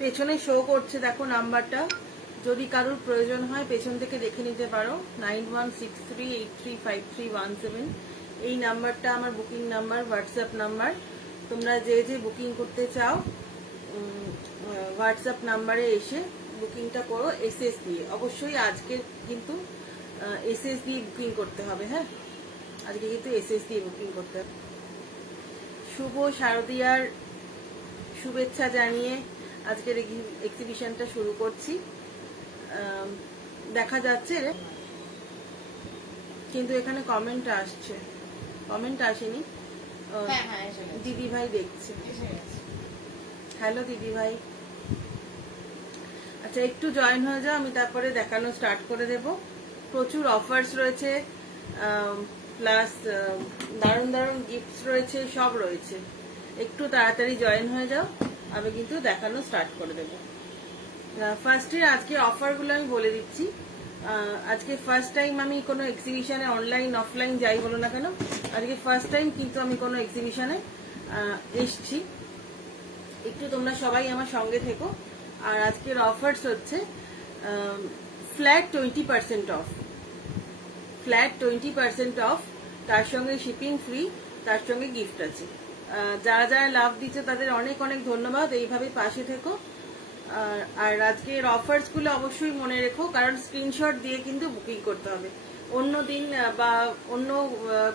পেছনে শো করছে দেখো নাম্বারটা, যদি কারোর প্রয়োজন হয় পেছন থেকে দেখে নিতে পারো। 9163835317 এই নাম্বারটা আমার বুকিং নাম্বার, হোয়াটসঅ্যাপ নাম্বার। তোমরা যে যে বুকিং করতে চাও হোয়াটসঅ্যাপ নাম্বারে এসে বুকিংটা করো এসএস দিয়ে। অবশ্যই আজকে কিন্তু এসএস দিয়ে বুকিং করতে হবে। হ্যাঁ, আজকে কিন্তু এসএস দিয়ে বুকিং করতে হবে। শুভ শারদীয়ার শুভেচ্ছা জানিয়ে আজকের এক্সিবিশনটা শুরু করছি। দেখা যাচ্ছে কিন্তু এখানে কমেন্ট আসছে, কমেন্ট আসেনি। দিদি ভাই দেখছে। হ্যালো দিদি ভাই, আচ্ছা একটু জয়েন হয়ে যাও, আমি তারপরে দেখানো স্টার্ট করে দেব। প্রচুর অফার্স রয়েছে, প্লাস দারুণ দারুণ গিফটস রয়েছে, সব রয়েছে। একটু তাড়াতাড়ি জয়েন হয়ে যাও, আমি কিন্তু দেখানো স্টার্ট করে দেব। ফার্স্টে আজকে অফারগুলো আমি বলে দিচ্ছি। আজকে ফার্স্ট টাইম আমি কোনো এক্সিবিশনে, অনলাইন অফলাইন যাই বলো না কেন, আজকে ফার্স্ট টাইম কিন্তু আমি কোনো এক্সিবিশনে এসছি। একটু তোমরা সবাই আমার সঙ্গে থেকো। আর আজকের অফার্স হচ্ছে ফ্ল্যাট 20% অফ, ফ্ল্যাট 20% অফ, তার সঙ্গে শিপিং ফ্রি, তার সঙ্গে গিফট আছে। যারা যারা লাভ দিচ্ছে তাদের অনেক অনেক ধন্যবাদ, এইভাবে পাশে থেকো। আর আজকের অফার্স গুলো অবশ্যই মনে রেখো, কারণ স্ক্রিনশট দিয়ে কিন্তু বুকিং করতে হবে। অন্য দিন বা অন্য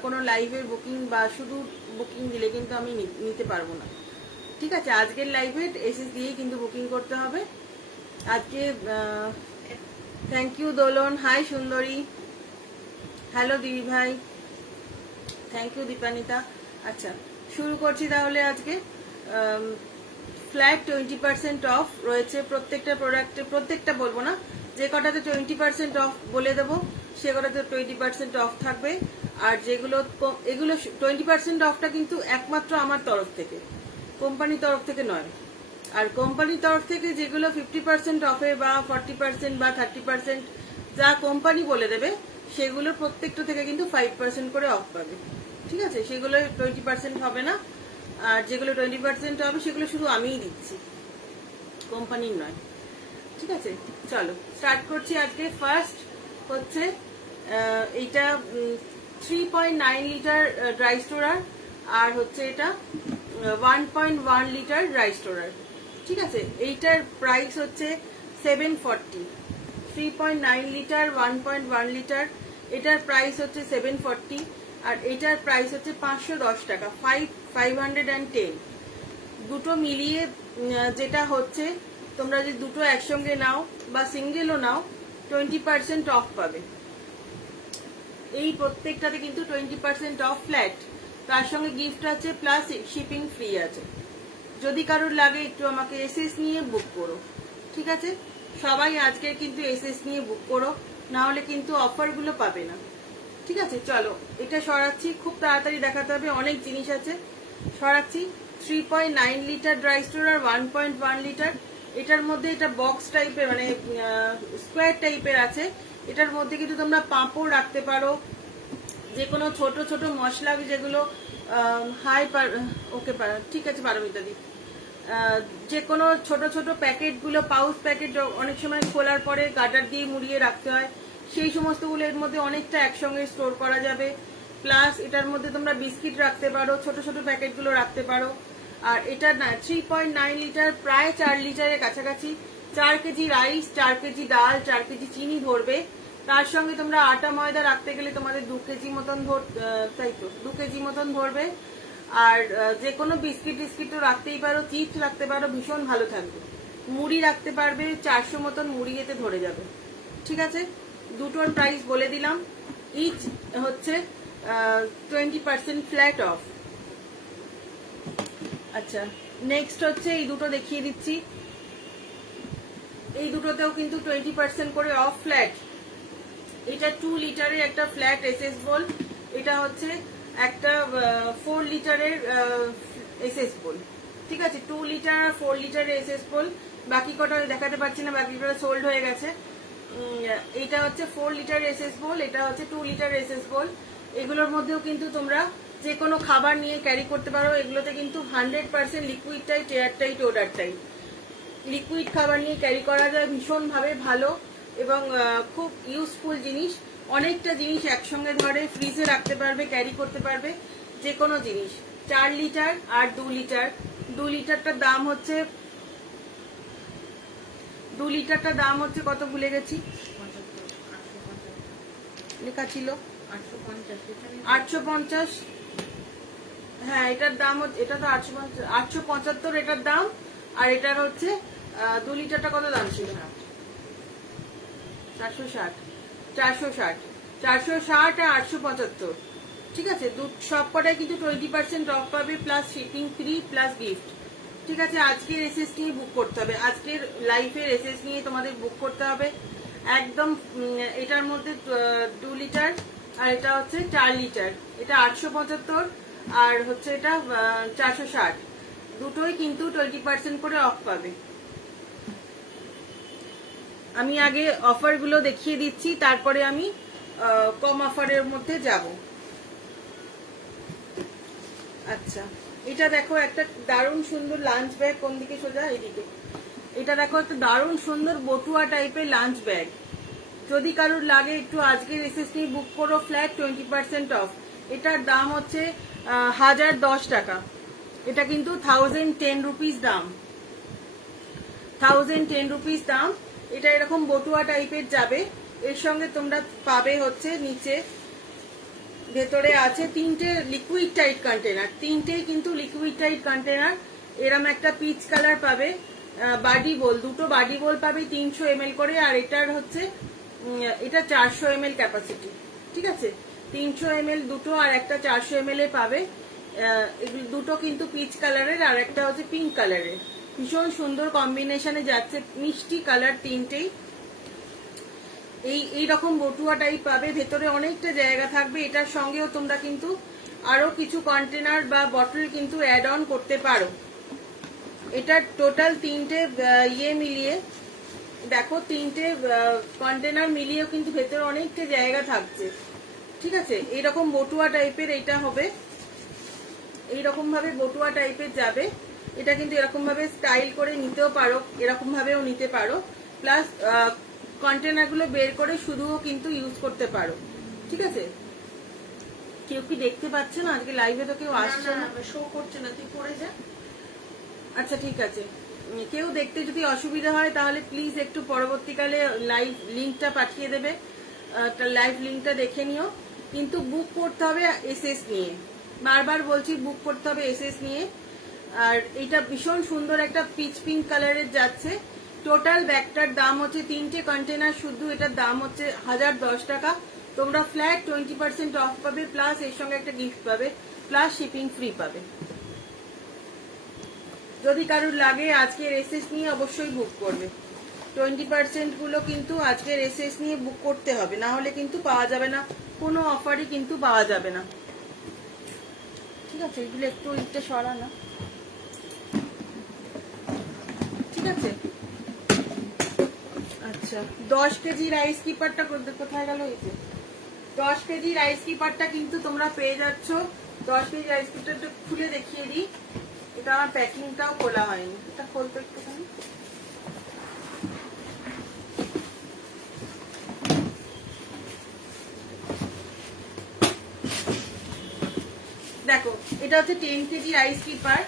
কোনো লাইভের বুকিং বা শুধু বুকিং দিলে কিন্তু আমি নিতে পারবো না। ঠিক আছে, আজকের লাইভে এসএস দিয়েই কিন্তু বুকিং করতে হবে। আজকে থ্যাংক ইউ দোলন, হাই সুন্দরী, হ্যালো দিদি ভাই, থ্যাংক ইউ দীপানিতা। আচ্ছা শুরু করছি তাহলে। আজকে ফ্ল্যাট 20% অফ রয়েছে প্রত্যেকটা প্রোডাক্টে, প্রত্যেকটা বলবো না, যে কটাতে 20% অফ বলে দেবো সে কটাতে 20% অফ থাকবে। আর যেগুলো এগুলো 20% অফটা কিন্তু একমাত্র আমার তরফ থেকে, কোম্পানির তরফ থেকে নয়। আর কোম্পানির তরফ থেকে যেগুলো 50% অফে বা 40% বা 30% যা কোম্পানি বলে দেবে, সেগুলো প্রত্যেকটা থেকে কিন্তু 5% করে অফ পাবে। ঠিক আছে, সেগুলো 20% হবে না। আর যেগুলো 20% হবে সেগুলো শুধু আমিই দিচ্ছি, কোম্পানির নয়। ঠিক আছে, চলো স্টার্ট করছি। আজকে ফার্স্ট হচ্ছে এইটা 3.9 লিটার ড্রাই স্টোরার, আর হচ্ছে এটা 1.1 লিটার ড্রাই স্টোরার। ঠিক আছে, এইটার প্রাইস হচ্ছে 740। 3.9 লিটার 1.1 লিটার, এটার প্রাইস হচ্ছে 740। আর এটার প্রাইস হচ্ছে 510 টাকা, 510। দুটো মিলিয়ে যেটা হচ্ছে, তোমরা যদি দুটো একসঙ্গে নাও বা সিঙ্গেলও নাও 20% অফ পাবে। এই প্রত্যেকটাতে কিন্তু 20% অফ ফ্ল্যাট, তার সঙ্গে গিফট আছে, প্লাস শিপিং ফ্রি আছে। যদি কারোর লাগে একটু আমাকে এসএস নিয়ে বুক করো। ঠিক আছে, সবাই আজকে কিন্তু এসএস নিয়ে বুক করো, না হলে কিন্তু অফারগুলো পাবে না। ঠিক আছে, চলো এটা সরাচ্ছি, খুব তাড়াতাড়ি দেখাতে হবে, অনেক জিনিস আছে। সরাচ্ছি 3.9 লিটার ড্রাই স্টোরার, 1.1 লিটার। এটার মধ্যে এটা বক্স টাইপের, মানে স্কোয়ার টাইপের আছে। এটার মধ্যে কিন্তু তোমরা পাঁপড় রাখতে পারো, যে কোনো ছোট ছোট মশলা, যেগুলো হাই ওকে ঠিক আছে পারমিতাদি, যে কোনো ছোট ছোট প্যাকেটগুলো, পাউচ প্যাকেট অনেক সময় খোলার পরে গাটার দিয়ে মুড়িয়ে রাখতে হয়, সেই সমস্তগুলো এর মধ্যে অনেকটা একসঙ্গে স্টোর করা যাবে। প্লাস এটার মধ্যে তোমরা বিস্কিট রাখতে পারো, ছোট ছোট প্যাকেটগুলো রাখতে পারো। আর এটা 3.9 লিটার, প্রায় 4 লিটারের কাছাকাছি। 4 কেজি রাইস, 4 কেজি ডাল, 4 কেজি চিনি ধরবে। তার সঙ্গে তোমরা আটা ময়দা রাখতে গেলে তোমাদের 2 কেজি মতন তাই তো 2 কেজি মতন ধরবে। আর যে কোনো বিস্কিট টিস্কিটও রাখতেই পারো, চিপস রাখতে পারো, ভীষণ ভালো থাকবে। মুড়ি রাখতে পারবে, 400 মতন মুড়ি এতে ধরে যাবে। ঠিক আছে, দুটোর প্রাইস বলে দিলাম। ইচ হচ্ছে 20% ফ্ল্যাট অফ। আচ্ছা নেক্সট হচ্ছে এই দুটো দেখিয়ে দিচ্ছি। এই দুটোতেও কিন্তু 20% করে অফ ফ্ল্যাট। এটা 2 লিটারের একটা ফ্ল্যাট এসএস বোল, এটা হচ্ছে একটা 4 লিটারের এসএস বোল। ঠিক আছে, 2 লিটার আর 4 লিটারের এসএস বোল। বাকি কটা দেখাতে পারছি না, বাকি কটা সোল্ড হয়ে গেছে। এটা হচ্ছে 4 লিটার এসএস বোল, এটা হচ্ছে 2 লিটার এসএস বোল। এগুলোর মধ্যেও কিন্তু তোমরা যে কোনো খাবার নিয়ে ক্যারি করতে পারো। এগুলোতে কিন্তু 100% liquid tight, air tight, order tight. Liquid খাবার নিয়ে ক্যারি করা যায়, ভীষণভাবে ভালো এবং খুব ইউজফুল জিনিস। অনেকটা জিনিস একসঙ্গে ধরে ফ্রিজে রাখতে পারবে, ক্যারি করতে পারবে যে কোনো জিনিস। 4 লিটার আর 2 লিটার। 2 লিটারটার দাম হচ্ছে কত ভুলে গেছি, লেখা ছিল 850। হ্যাঁ, এটার দাম হচ্ছে, এটা তো 875 এটার দাম। আর এটার হচ্ছে 2 লিটারটা কত দাম ছিল? 460 আর 875। ঠিক আছে, সব কটাই কিন্তু 20% অফ পাবে, plus shipping free, plus gift. ঠিক আছে, আজকের এসএস নিয়ে বুক করতে হবে, আজকের লাইফের এসএস নিয়ে তোমাদের বুক করতে হবে একদম। এটার মধ্যে 2 লিটার আর এটা হচ্ছে 4 লিটার। এটা 875 আর হচ্ছে এটা 460। দুটোই কিন্তু 20% করে অফ পাবে। আমি আগে অফারগুলো দেখিয়ে দিচ্ছি, তারপরে আমি কম অফারের মধ্যে যাব। আচ্ছা, এটা দেখো একটা দারুণ সুন্দর লাঞ্চ ব্যাগ। কোন দিকে? সোজা এদিকে। এটা দেখো একটা দারুণ সুন্দর বটুয়া টাইপের লাঞ্চ ব্যাগ। যদি কারোর লাগে একটু আজকের এসএস নিয়ে বুক করো, ফ্ল্যাট 20% অফ। এটার দাম হচ্ছে 1010 টাকা। এটা কিন্তু 1010 রুপিস দাম, 1010 রুপিস দাম। এটা এরকম বটুয়া টাইপের যাবে। এর সঙ্গে তোমরা পাবে হচ্ছে নিচে, ভেতরে আছে 3টে লিকুইড টাইট কন্টেনার, 3টেই কিন্তু লিকুইড টাইট কন্টেনার। এরম একটা পিচ কালার পাবে। বাডি বোল, 2টো বাডি বোল পাবে 300 ml করে। আর এটার হচ্ছে এটা 400 ml ক্যাপাসিটি। ঠিক আছে, 300 ml দুটো আর একটা 400 ml এ পাবে। এগুলো দুটো কিন্তু পিচ কালারের আর একটা হচ্ছে পিঙ্ক কালারের। ভীষণ সুন্দর কম্বিনেশনে যাচ্ছে, মিষ্টি কালার 3টেই। এইরকম বটুয়া টাইপ পাবে, ভেতরে অনেকটা জায়গা থাকবে। এটার সঙ্গেও তোমরা কিন্তু আরো কিছু কন্টেনার বা বটল কিন্তু অ্যাড অন করতে পারো। এটার টোটাল 3টে মিলিয়ে দেখো, 3টে কন্টেনার মিলিয়েও কিন্তু ভেতরে অনেকটা জায়গা থাকছে। ঠিক আছে, এইরকম বটুয়া টাইপের এটা হবে, এইরকম ভাবে বটুয়া টাইপের যাবে। এটা কিন্তু এরকম ভাবে স্টাইল করে নিতেও পারো, এরকম ভাবেও নিতে পারো। প্লাস কন্টেনার গুলো বের করে শুধুও কিন্তু ইউজ করতে পারো। ঠিক আছে, কেউ কি দেখতে পাচ্ছে না? আজকে লাইভে তো কেউ আসছে না, শো করছে না, তুই পড়ে যা। আচ্ছা ঠিক আছে, কেউ দেখতে যদি অসুবিধা হয় তাহলে প্লিজ একটু পরবর্তীকালে লাইভ লিঙ্কটা পাঠিয়ে দেবে, লাইভ লিঙ্কটা দেখে নিও। কিন্তু বুক করতে হবে এসএস নিয়ে, বারবার বলছি বুক করতে হবে এসএস নিয়ে। আর এটা ভীষণ সুন্দর একটা পিচ পিঙ্ক কালারের যাচ্ছে। টোটাল ব্যাগটার দাম হচ্ছে 3টে কন্টেনার শুদ্ধ, এটার দাম হচ্ছে 1010 টাকা। তোমরা ফ্ল্যাট 20% অফ পাবে, প্লাস এর সঙ্গে একটা গিফট পাবে, প্লাস শিপিং ফ্রি পাবে। যদি কারোর লাগে আজকের এসএস নিয়ে অবশ্যই বুক করবে। 20% গুলো কিন্তু আজকের এসএস নিয়ে বুক করতে হবে, না হলে কিন্তু পাওয়া যাবে না, কোনো অফারই কিন্তু পাওয়া যাবে না। ঠিক আছে, এগুলো একটু ইটটা সরা না। ঠিক আছে, আচ্ছা 10 কেজি রাইস কিপারটা কোথায় গেল? এই যে 10 কেজি রাইস কিপারটা কিন্তু তোমরা পেয়ে যাচ্ছ। 10 কেজি রাইস কিপারটা খুলে দেখিয়ে দিই। এটা আমার প্যাকিংটাও খোলা হয়নি, এটা খুলতে একটুখানি। দেখো, এটা হচ্ছে 10 কেজি রাইস কিপার।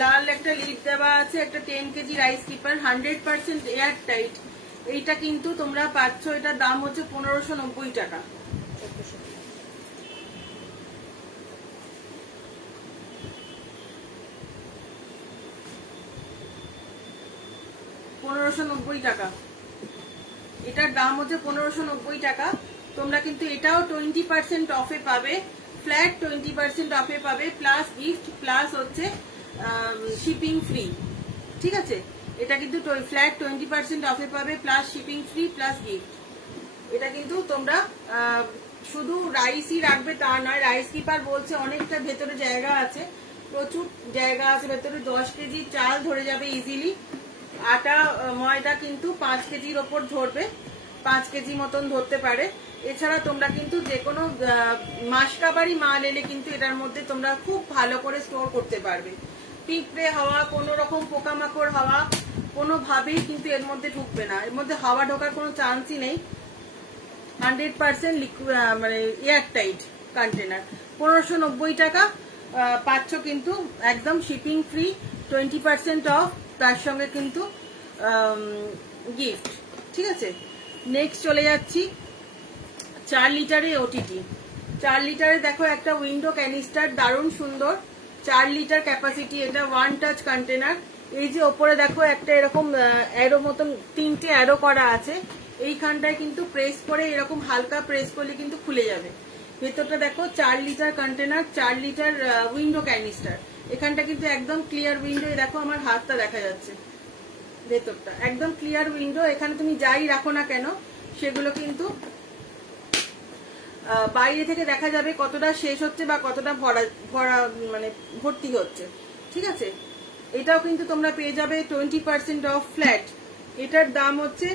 লাল একটা লিড দেওয়া আছে, একটা 10 KG rice keeper, 100% air tight. এইটা কিন্তু তোমরা পাচ্ছ, এটার দাম হচ্ছে 1590 টাকা। 1590 টাকা, এটার দাম হচ্ছে 1590 টাকা। তোমরা কিন্তু এটাও 20% অফে পাবে, ফ্ল্যাট 20% অফে পাবে, প্লাস গিফট, প্লাস হচ্ছে শিপিং ফ্রি। ঠিক আছে, এটা কিন্তু ফ্ল্যাট 20% অফে পাবে, plus shipping free, plus gift. এটা কিন্তু তোমরা শুধু রাইসই রাখবে তা নয়, রাইস কিপার বলছে অনেকটা ভেতরে জায়গা আছে, প্রচুর জায়গা আছে ভেতরে। 10 কেজি চাল ধরে যাবে ইজিলি। আটা ময়দা কিন্তু 5 কেজির ওপর ধরবে, 5 কেজি মতন ধরতে পারে। এছাড়া তোমরা কিন্তু যে কোনো মাসকাবারি মাল এলে কিন্তু এটার মধ্যে তোমরা খুব ভালো করে স্টোর করতে পারবে। পিঁপড়ে হাওয়া, কোনো রকম পোকামাকড় হাওয়া কোনোভাবেই কিন্তু এর মধ্যে ঢুকবে না। এর মধ্যে হাওয়া ঢোকার কোনো চান্সই নেই। 100% মানে এয়ার টাইট কন্টেনার। 1590 টাকা পাচ্ছ কিন্তু একদম শিপিং ফ্রি, 20% অফ, তার সঙ্গে কিন্তু গিফট। ঠিক আছে, নেক্সট চলে যাচ্ছি 4 লিটারে ওটিটি। 4 লিটারে দেখো একটা উইন্ডো ক্যানিস্টার, দারুণ সুন্দর, 4 লিটার ক্যাপাসিটি। এটা ওয়ান টাচ কন্টেনার। এই যে ওপরে দেখো একটা এরকম অ্যারো মতন 3টে অ্যারো করা আছে, এইখানটায় কিন্তু প্রেস করে এরকম হালকা প্রেস করলে কিন্তু খুলে যাবে। ভেতরটা দেখো 4 litre container, 4 litre window canister. এখানটা কিন্তু একদম ক্লিয়ার উইন্ডো, দেখো আমার হাতটা দেখা যাচ্ছে। ভেতরটা একদম ক্লিয়ার উইন্ডো, এখানে তুমি যাই রাখো না কেন সেগুলো কিন্তু বাইরে থেকে দেখা যাবে কতটা শেষ হচ্ছে বা কতটা ভরা মানে ভর্তি হচ্ছে। ঠিক আছে, এটাও কিন্তু তোমরা পেয়ে যাবে 20% অফ ফ্ল্যাট। এটার দাম হচ্ছে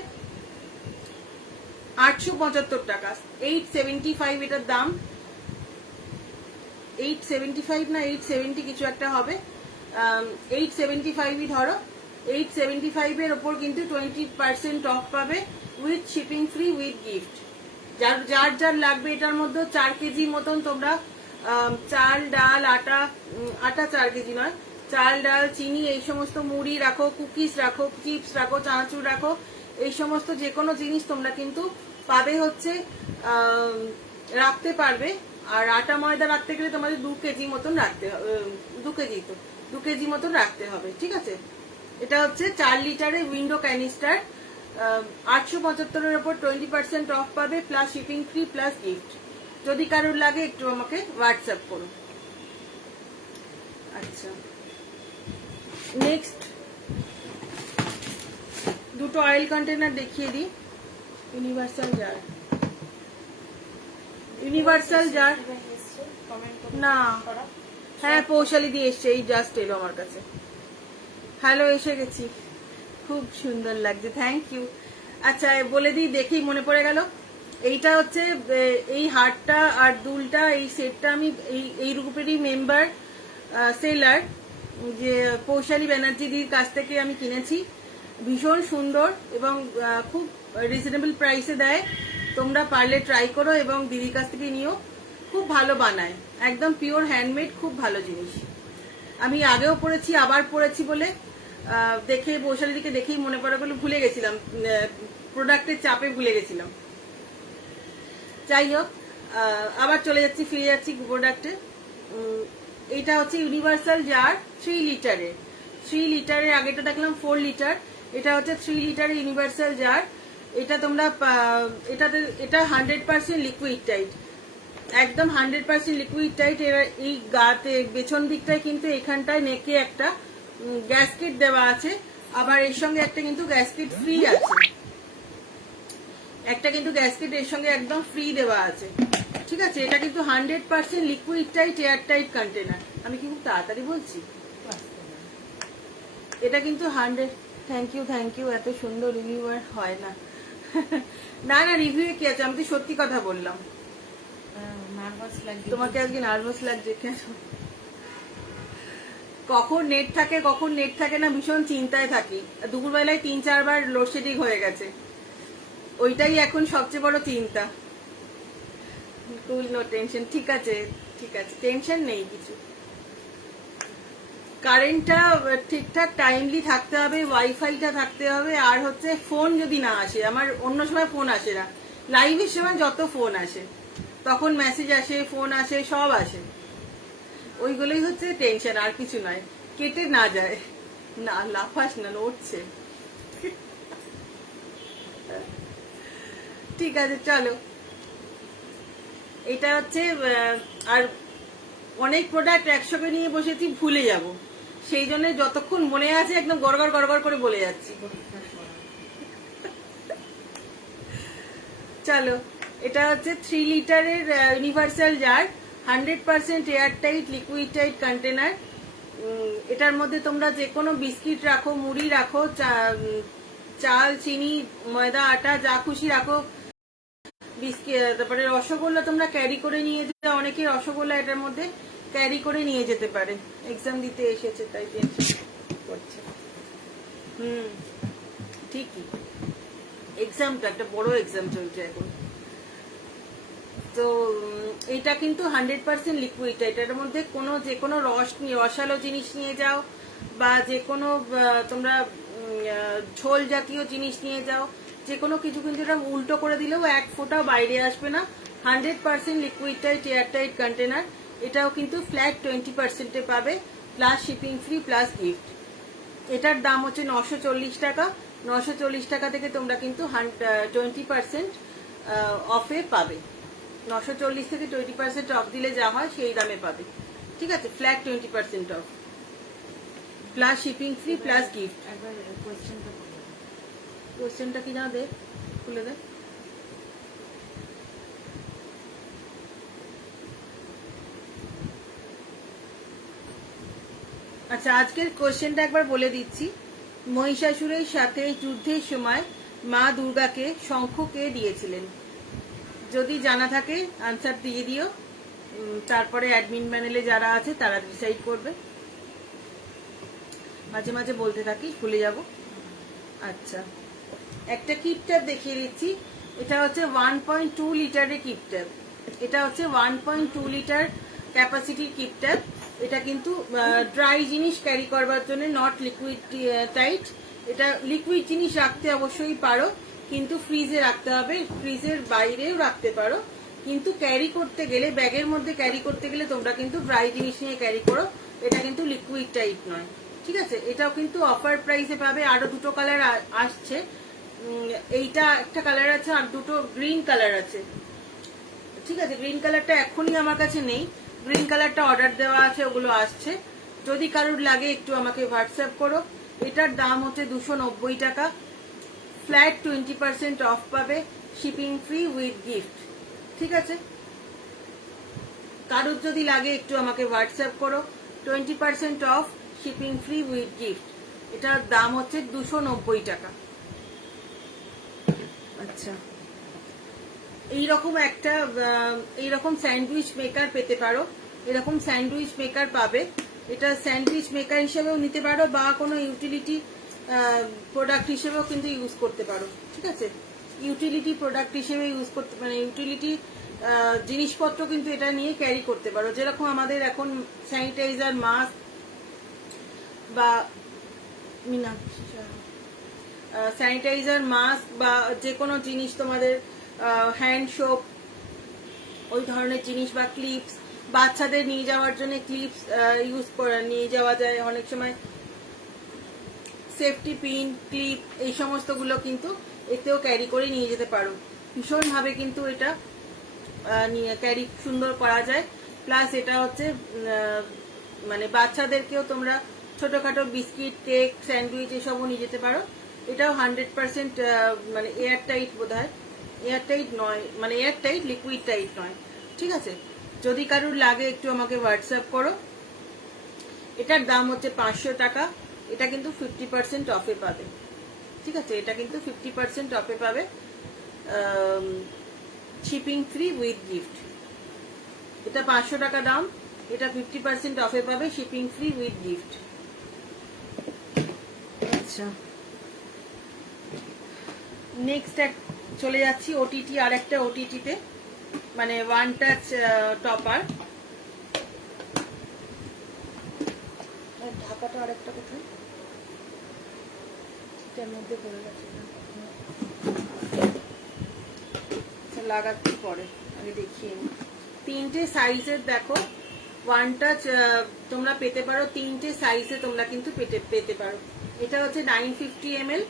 875 টাকা, 875 এটার দাম। 875 না 870 কিছু একটা হবে, 875ই ধরো। 875 এর ওপর কিন্তু 20% অফ পাবে with shipping free with gift. যার যার যার লাগবে এটার মধ্যে 4 কেজি মতন তোমরা চাল ডাল আটা, আটা 4 কেজি নয়, চাল ডাল চিনি এই সমস্ত, মুড়ি রাখো, কুকিজ রাখো, চিপস রাখো, চানাচুর রাখো, এই সমস্ত যে কোনো জিনিস তোমরা কিন্তু পাবে হচ্ছে রাখতে পারবে। আর আটা ময়দা রাখতে গেলে তোমাদের 2 কেজি মতন রাখতে হবে, 2 কেজি মতন রাখতে হবে। ঠিক আছে, এটা হচ্ছে 4 লিটারের উইন্ডো ক্যানিস্টার, 875 এর উপর 20% অফ পাবে, plus shipping free plus gift. যদি কারোর লাগে একটু আমাকে হোয়াটসঅ্যাপ করো। আচ্ছা, নেক্সট দুটো অয়েল কন্টেনার দেখিয়ে দিই। ইউনিভার্সাল জার, ইউনিভার্সাল জার না, হ্যাঁ পৌশালি দিয়ে এসছে, এই জাস্ট এলো আমার কাছে। হ্যালো, এসে গেছি, খুব সুন্দর লাগছে, থ্যাংক ইউ। আচ্ছা বলে দিই, দেখেই মনে পড়ে গেল, এইটা হচ্ছে এই হারটা আর দুলটা, এই সেটটা আমি এই গ্রুপেরই মেম্বার সেলার যে পৌশালী ব্যানার্জিদির কাছ থেকে আমি কিনেছি। ভীষণ সুন্দর এবং খুব রিজনেবল প্রাইসে দেয়। তোমরা পারলে ট্রাই করো এবং দিদির কাছ থেকে নিও, খুব ভালো বানায়, একদম পিওর হ্যান্ডমেড, খুব ভালো জিনিস। আমি আগেও পড়েছি, আবার পড়েছি বলে দেখে বৈশালীদিকে দেখেই মনে পড়ে গেল, ভুলে গেছিলাম, প্রোডাক্টের চাপে ভুলে গেছিলাম। যাই হোক, আবার চলে যাচ্ছি, ফিরে যাচ্ছি প্রোডাক্টে। এইটা হচ্ছে ইউনিভার্সাল জার 3 লিটারের। 3 লিটারের আগেটা দেখলাম 4 লিটার, এটা হচ্ছে 3 লিটারের ইউনিভার্সাল জার। এটা তোমরা এটা 100% লিকুইড টাইট, একদম 100% লিকুইড টাইট। এই গাতে পেছন দিকটায় কিন্তু এখানটায় নেকে একটা গ্যাসকেট দেওয়া আছে, আবার এর সঙ্গে একটা কিন্তু গ্যাসকেট ফ্রি আছে, একটা কিন্তু গ্যাসকেট এর সঙ্গে একদম ফ্রি দেওয়া আছে। ঠিক আছে, এটা কিন্তু 100% liquid tight air tight container. আমি কি খুব তাড়াতাড়ি বলছি? এটা কিন্তু 100। থ্যাংক ইউ, এত সুন্দর রিভিউ আর হয় না। না না, রিভিউ কি আছে, আমি তো সত্যি কথা বললাম। তোমাকে আজকে নার্ভাস লাগছে কেন? কখন নেট থাকে কখন নেট থাকে না, ভীষণ চিন্তায় থাকি। দুপুরবেলায় 3-4 বার লোডশেডিং হয়ে গেছে, ওইটাই এখন সবচেয়ে বড় চিন্তা। কুল, নো টেনশন। ঠিক আছে, টেনশন নেই কিছু। কারেন্টটা ঠিকঠাক টাইমলি থাকতে হবে, ওয়াইফাইটা থাকতে হবে, আর হচ্ছে ফোন যদি না আসে, আমার অন্য সময় ফোন আসে না, লাইভের সময় যত ফোন আসে তখন মেসেজ আসে, ফোন আসে, সব আসে, ওইগুলোই হচ্ছে টেনশন, আর কিছু নয়। কেটে না যায় না, লাফাস না, নড়ছে। ঠিক আছে, চলো। এটা হচ্ছে আর অনেক প্রোডাক্ট একসঙ্গে নিয়ে বসেছি, ভুলে যাব, সেই জন্য যতক্ষণ মনে আছে একদম গড়গড় গড়গড় করে বলে যাচ্ছি। চলো, এটা হচ্ছে 3 লিটারের universal jar, 100% air tight liquid tight container. এটার মধ্যে তোমরা যে কোনো বিস্কিট রাখো, মুড়ি রাখো, চাল চিনি ময়দা আটা যা খুশি রাখো, বিস্কিট, তারপরে রসগোল্লা তোমরা ক্যারি করে নিয়ে যাও, অনেকে রসগোল্লা এটার মধ্যে ক্যারি করে নিয়ে যেতে পারে। এক্সাম দিতে এসেছে তাই টেনশন করছে। ঠিকই, এক্সামটা একটা বড় এক্সাম চলছে এখন। তো এটা কিন্তু 100% লিকুইড। এটার মধ্যে কোনো যে কোনো রসালো জিনিস নিয়ে যাও বা যে কোনো তোমরা ঝোল জাতীয় জিনিস নিয়ে যাও, যে কোনো কিছু কিন্তু এটা উল্টো করে দিলেও এক ফোঁটাও বাইরে আসবে না। 100% liquid tight air tight container. এটাও কিন্তু ফ্ল্যাট 20%-এ পাবে, plus shipping free plus gift. এটার দাম হচ্ছে 940 টাকা। 940 টাকা থেকে তোমরা কিন্তু 20% অফে পাবে। 940 থেকে 20% অফ দিলে যা হয় সেই দামে পাবে। ঠিক আছে, flat 20% of plus shipping free plus gift. কোয়েশ্চেনটা কি না দে, খুলে দে। আচ্ছা, আজকের কোয়েশ্চেনটা একবার বলে দিচ্ছি। মহিষাসুরের সাথে যুদ্ধের সময় মা দুর্গাকে শঙ্খ কে দিয়েছিলেন? যদি জানা থাকে আনসার দিয়ে দিও, তারপরে অ্যাডমিন প্যানেলে যারা আছে তারা ডিসাইড করবে। মাঝে মাঝে বলতে থাকি, ভুলে যাব। আচ্ছা, একটা কিপ ট্যাপ দেখিয়ে দিচ্ছি। এটা হচ্ছে 1.2 লিটারের কিপ ট্যাপ। এটা হচ্ছে 1.2 লিটার ক্যাপাসিটির কিপ ট্যাপ। এটা কিন্তু ড্রাই জিনিস ক্যারি করবার জন্য, নট লিকুইড টাইট। এটা লিকুইড জিনিস রাখতে অবশ্যই পারো, কিন্তু ফ্রিজে রাখতে হবে। ফ্রিজের বাইরেও রাখতে পারো, কিন্তু ক্যারি করতে গেলে, ব্যাগের মধ্যে ক্যারি করতে গেলে তোমরা কিন্তু ড্রাই জিনিস নিয়ে ক্যারি করো। এটা কিন্তু লিকুইড টাইপ নয়। ঠিক আছে, এটাও কিন্তু অফার প্রাইসে পাবে। আরো দুটো কালার আসছে, এইটা একটা কালার আছে আর দুটো গ্রিন কালার আছে। ঠিক আছে, গ্রিন কালারটা এখনই আমার কাছে নেই, গ্রিন কালারটা অর্ডার দেওয়া আছে, ওগুলো আসছে। যদি কারোর লাগে একটু আমাকে হোয়াটসঅ্যাপ করো। এটার দাম হচ্ছে 290 টাকা, ফ্ল্যাট 20% অফ পাবে, শিপিং ফ্রি উইথ গিফট। ঠিক আছে, কারোর যদি লাগে একটু আমাকে হোয়াটসঅ্যাপ করো। 20% of, shipping free with gift. এটার দাম হচ্ছে 290 টাকা। আচ্ছা, এইরকম স্যান্ডউইচ মেকার পেতে পারো। এরকম স্যান্ডউইচ মেকার পাবে। এটা স্যান্ডউইচ মেকার হিসেবেও নিতে পারো বা কোনো ইউটিলিটি প্রোডাক্ট হিসেবেও কিন্তু ইউজ করতে পারো। ঠিক আছে, ইউটিলিটি প্রোডাক্ট হিসেবে ইউজ করতে, মানে ইউটিলিটি জিনিসপত্র কিন্তু এটা নিয়ে ক্যারি করতে পারো। যেরকম আমাদের এখন স্যানিটাইজার, মাস্ক বা স্যানিটাইজার, মাস্ক বা যে কোনো জিনিস, তোমাদের হ্যান্ড সোপ, ওই ধরনের জিনিস, বা ক্লিপস, বাচ্চাদের নিয়ে যাওয়ার জন্য ক্লিপস ইউজ করে নিয়ে যাওয়া যায় অনেক সময়। সেফটি পিন, ক্লিপ, এই সমস্তগুলো কিন্তু এতেও ক্যারি করে নিয়ে যেতে পারো। ভীষণভাবে কিন্তু এটা নিয়ে ক্যারি সুন্দর করা যায়। প্লাস এটা হচ্ছে মানে বাচ্চাদেরকেও তোমরা ছোটখাটো বিস্কিট, কেক, স্যান্ডউইচ এসবও নিয়ে যেতে পারো। এটাও 100% মানে এয়ার টাইট, বোধ হয় এয়ার টাইট নয়, মানে এয়ার টাইট, লিকুইড টাইট নয়। ঠিক আছে, যদি কারোর লাগে একটু আমাকে হোয়াটসঅ্যাপ করো। এটার দাম হচ্ছে 500 টাকা। এটা কিন্তু 50% অফে পাবে। ঠিক আছে, এটা কিন্তু 50% অফে পাবে, শিপিং ফ্রি উইথ গিফট। এটা 500 টাকা দাম, এটা 50% অফে পাবে, শিপিং ফ্রি উইথ গিফট। আচ্ছা, নেক্সট চলে যাচ্ছি ওটিটি, আর একটা ওটিটিতে, মানে ওয়ান টাচ টপার। ঢাকাটা আরেকটা কোথায় এটার মধ্যে পড়ে গেছে, লাগাচ্ছি পরে, আগে দেখিয়ে নি। 3টে সাইজের দেখো, ওয়ান টাচ তোমরা পেতে পারো। 3টে সাইজে তোমরা কিন্তু পেতে পারো। এটা হচ্ছে 950 ml,